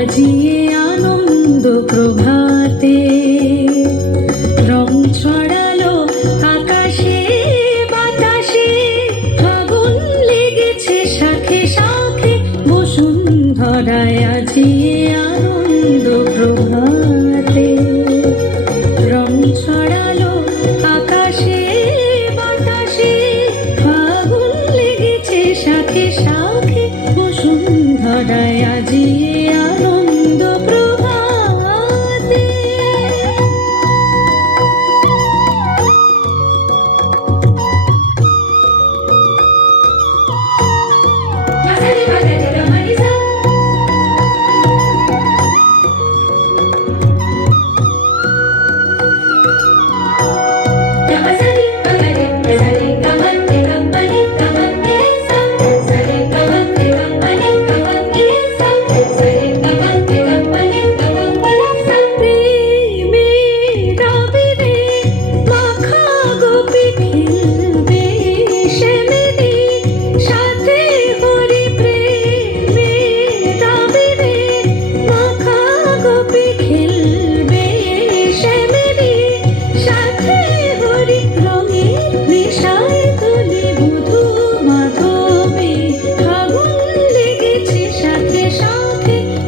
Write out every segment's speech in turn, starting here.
আজিয়ে আনন্দ প্রভাতে রং ছড়ালো আকাশে বাতাসে, ফাগুন লেগেছে শাখে শাখে বসুন্ধরায়। আজিয়ে আনন্দ প্রভাতে রং ছড়ালো আকাশে বাতাসে, ফাগুন লেগেছে শাখে শাখে বসুন্ধরায়। আজিয়ে আনন্দ প্রভাতে।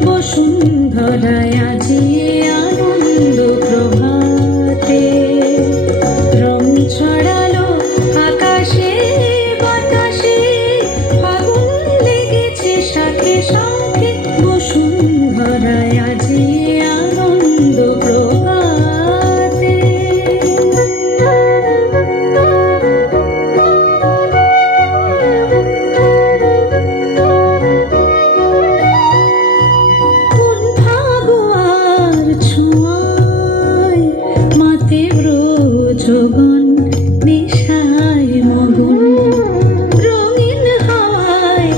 বসুন্ধরায় আজিয়ে আনন্দ প্রভাতে রং ছড়ালো আকাশে বাতাসে, ফাগুন লেগেছে শাখে শাখে বসুন্ধরায়। আজিয়ে আনন্দ প্রভাতে। যোগন নেশায় মগন রঙিন হাওয়ায়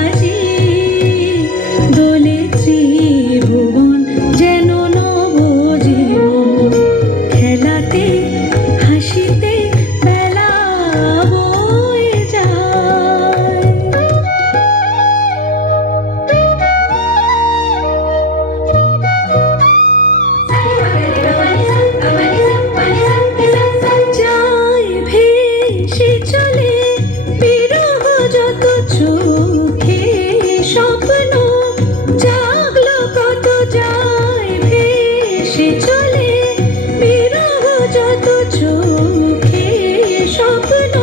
আজি দোলে ত্রিভুবন, যেন নবজীবন খেলাতে হাসিতে বেলা বয়ে যায়। চলে বিরহ যত চোখে স্বপ্ন জাগলো কত, যায় ভেসে চলে বিরহ যত চোখে স্বপ্ন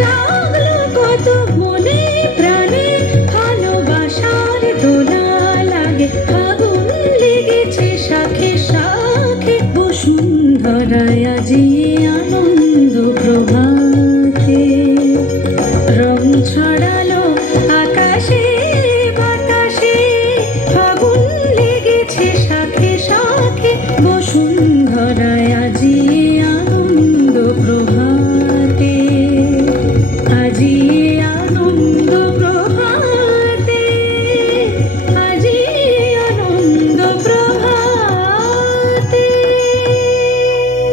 জাগলো কত, মনে প্রাণে ভালোবাসার দোলা লাগে, ফাগুন লেগেছে শাখে শাখে বসুন্ধরায়। আজিয়ে